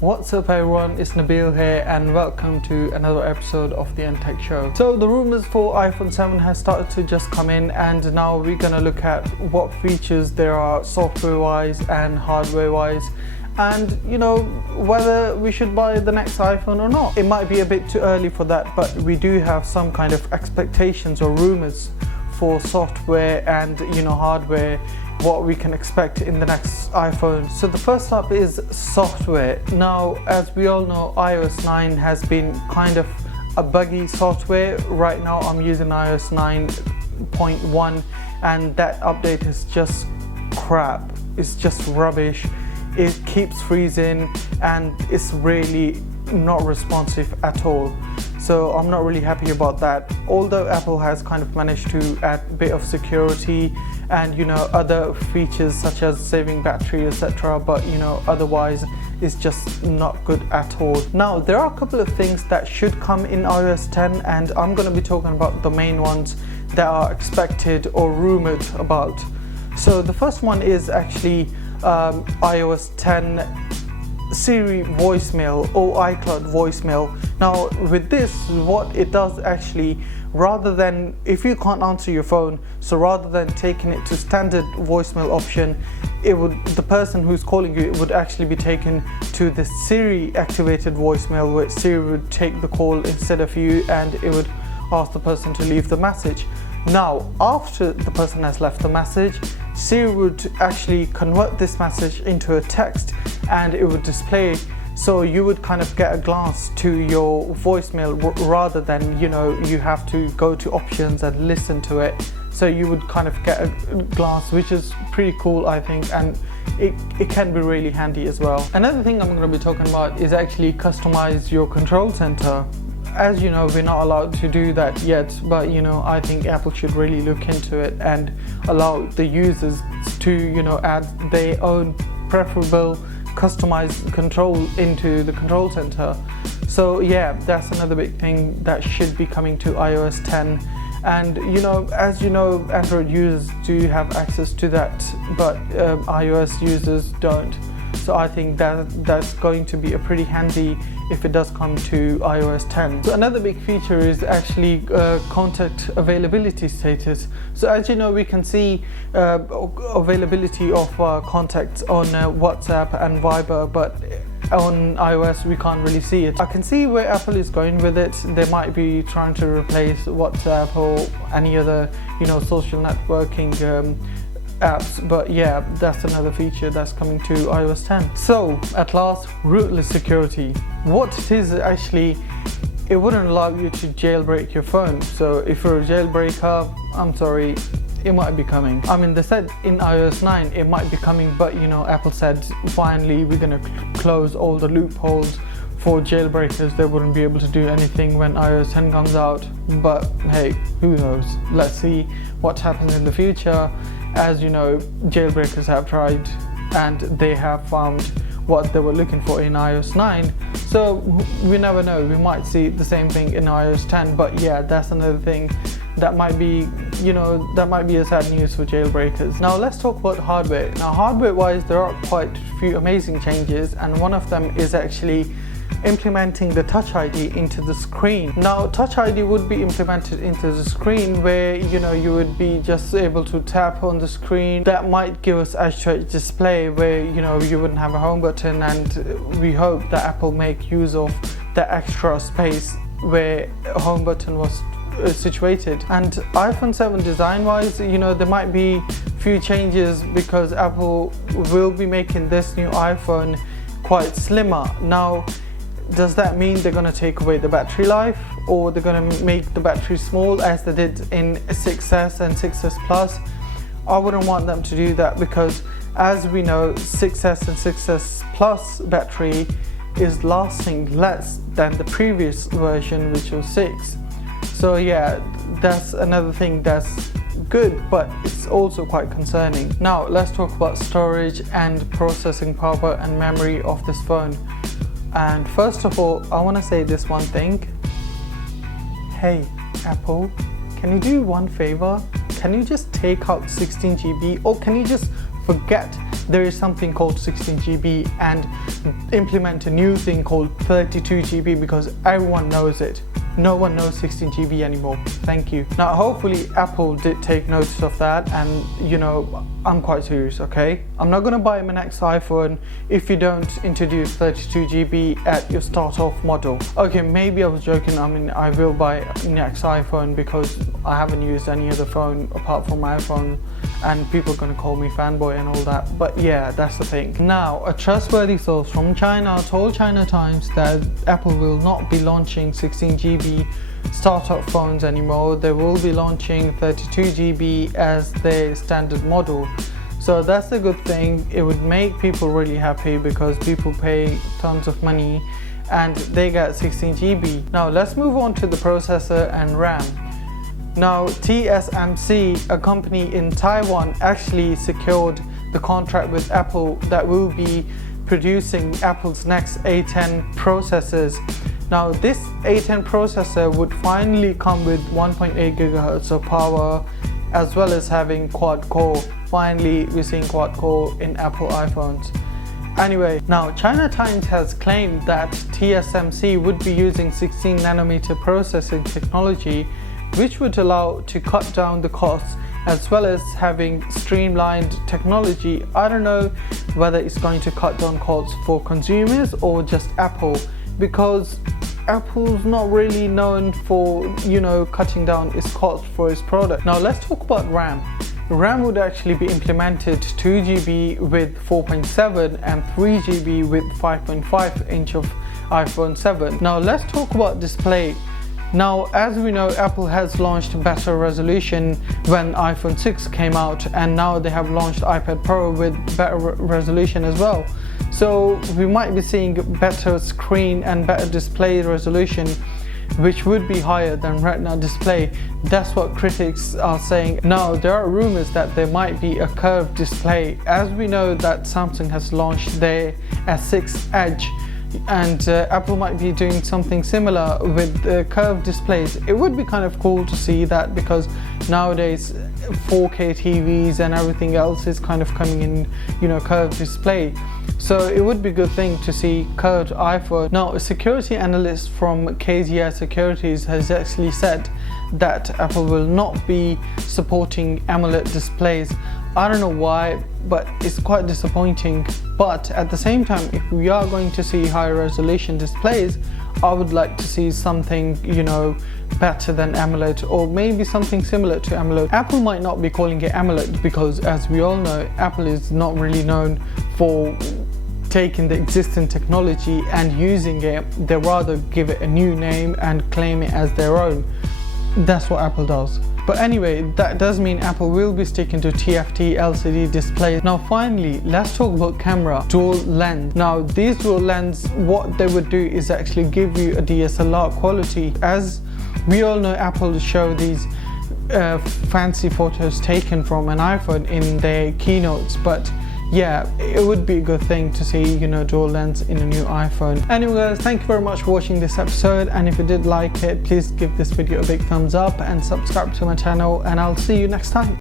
What's up everyone, it's Nabil here and welcome to another episode of the Tech Show. So the rumors for iPhone 7 has started to just come in, and now we're gonna look at what features there are software wise and hardware wise, and whether we should buy the next iPhone or not. It might be a bit too early for that, but we do have some kind of expectations or rumors for software and hardware, what we can expect in the next iPhone. So the first up is software. Now, as we all know, iOS 9 has been kind of a buggy software. Right now I'm using iOS 9.1 and that update is just crap. It's just rubbish. It keeps freezing and it's really not responsive at all. So I'm not really happy about that. Although Apple has kind of managed to add a bit of security and other features such as saving battery, etc., but otherwise it's just not good at all. Now there are a couple of things that should come in iOS 10, and I'm going to be talking about the main ones that are expected or rumored about. So the first one is actually iOS 10 Siri voicemail or iCloud voicemail. Now with this, what it does actually, rather than, if you can't answer your phone, so rather than taking it to standard voicemail option, the person who's calling you, it would actually be taken to the Siri activated voicemail, where Siri would take the call instead of you and it would ask the person to leave the message. Now after the person has left the message, Siri would actually convert this message into a text and it would display, so you would kind of get a glance to your voicemail rather than you have to go to options and listen to it. So you would kind of get a glance, which is pretty cool, I think, and it can be really handy as well. Another thing I'm going to be talking about is actually customize your control center. As you know, we're not allowed to do that yet, but I think Apple should really look into it and allow the users to add their own preferable customized control into the control center. So yeah, that's another big thing that should be coming to iOS 10. And as Android users do have access to that, but iOS users don't. So I think that's going to be a pretty handy if it does come to iOS 10. So another big feature is actually contact availability status. So as you know, we can see availability of contacts on WhatsApp and Viber, but on iOS we can't really see it. I can see where Apple is going with it. They might be trying to replace WhatsApp or any other social networking apps, but yeah, that's another feature that's coming to iOS 10. So at last, rootless security. What it is actually, it wouldn't allow you to jailbreak your phone. So if you're a jailbreaker, I'm sorry, it might be coming. I mean, they said in iOS 9 it might be coming, but Apple said finally we're gonna close all the loopholes for jailbreakers. They wouldn't be able to do anything when iOS 10 comes out, but hey, who knows? Let's see what happens in the future. As jailbreakers have tried and they have found what they were looking for in iOS 9. So we never know, we might see the same thing in iOS 10, but yeah, that's another thing that might be, that might be a sad news for jailbreakers. Now let's talk about hardware. Now hardware wise, there are quite a few amazing changes, and one of them is actually implementing the Touch ID into the screen. Now Touch ID would be implemented into the screen where you would be just able to tap on the screen. That might give us a display where you wouldn't have a home button, and we hope that Apple make use of the extra space where a home button was situated. And iPhone 7 design wise, there might be few changes because Apple will be making this new iPhone quite slimmer. Now does that mean they're going to take away the battery life, or they're going to make the battery small as they did in 6S and 6S Plus? I wouldn't want them to do that, because as we know, 6S and 6S Plus battery is lasting less than the previous version, which was 6. So yeah, that's another thing that's good, but it's also quite concerning. Now let's talk about storage and processing power and memory of this phone. And first of all, I want to say this one thing. Hey Apple, can you do one favor? Can you just take out 16 GB, or can you just forget there is something called 16GB and implement a new thing called 32GB, because everyone knows it. No one knows 16GB anymore. Thank you. Now, hopefully Apple did take notice of that, and you know, I'm quite serious, okay? I'm not gonna buy my next iPhone if you don't introduce 32GB at your start off model. Okay, maybe I was joking. I mean, I will buy next iPhone because I haven't used any other phone apart from my iPhone, and people are gonna call me fanboy and all that. But yeah, that's the thing. Now, a trustworthy source from China told China Times that Apple will not be launching 16GB startup phones anymore. They will be launching 32GB as their standard model. So that's a good thing. It would make people really happy because people pay tons of money and they get 16GB. Now let's move on to the processor and RAM. Now TSMC, a company in Taiwan, actually secured the contract with Apple that will be producing Apple's next A10 processors. Now this A10 processor would finally come with 1.8 GHz of power, as well as having quad core. Finally, we're seeing quad core in Apple iPhones. Anyway, now China Times has claimed that TSMC would be using 16nm processing technology, which would allow to cut down the costs, as well as having streamlined technology. I don't know whether it's going to cut down costs for consumers or just Apple, because Apple's not really known for, you know, cutting down its cost for its product. Now let's talk about RAM. RAM would actually be implemented 2GB with 4.7 and 3GB with 5.5 inch of iPhone 7. Now let's talk about display. Now, as we know, Apple has launched better resolution when iPhone 6 came out, and now they have launched iPad Pro with better resolution as well. So we might be seeing better screen and better display resolution, which would be higher than Retina display. That's what critics are saying. Now, there are rumors that there might be a curved display. As we know that Samsung has launched their S6 Edge, and Apple might be doing something similar with curved displays. It would be kind of cool to see that, because nowadays 4K TVs and everything else is kind of coming in, you know, curved display. So it would be a good thing to see curved iPhone. Now, a security analyst from KZI Securities has actually said that Apple will not be supporting AMOLED displays. I don't know why, but it's quite disappointing. But at the same time, if we are going to see higher resolution displays, I would like to see something, you know, better than AMOLED, or maybe something similar to AMOLED. Apple might not be calling it AMOLED because, as we all know, Apple is not really known for taking the existing technology and using it. They rather give it a new name and claim it as their own. That's what Apple does. But anyway, that does mean Apple will be sticking to TFT LCD displays. Now finally, let's talk about camera. Dual lens. Now these dual lens, what they would do is actually give you a DSLR quality. As we all know, Apple show these fancy photos taken from an iPhone in their keynotes, but yeah, it would be a good thing to see, you know, dual lens in a new iPhone. Anyway guys, thank you very much for watching this episode, and if you did like it, please give this video a big thumbs up and subscribe to my channel, and I'll see you next time.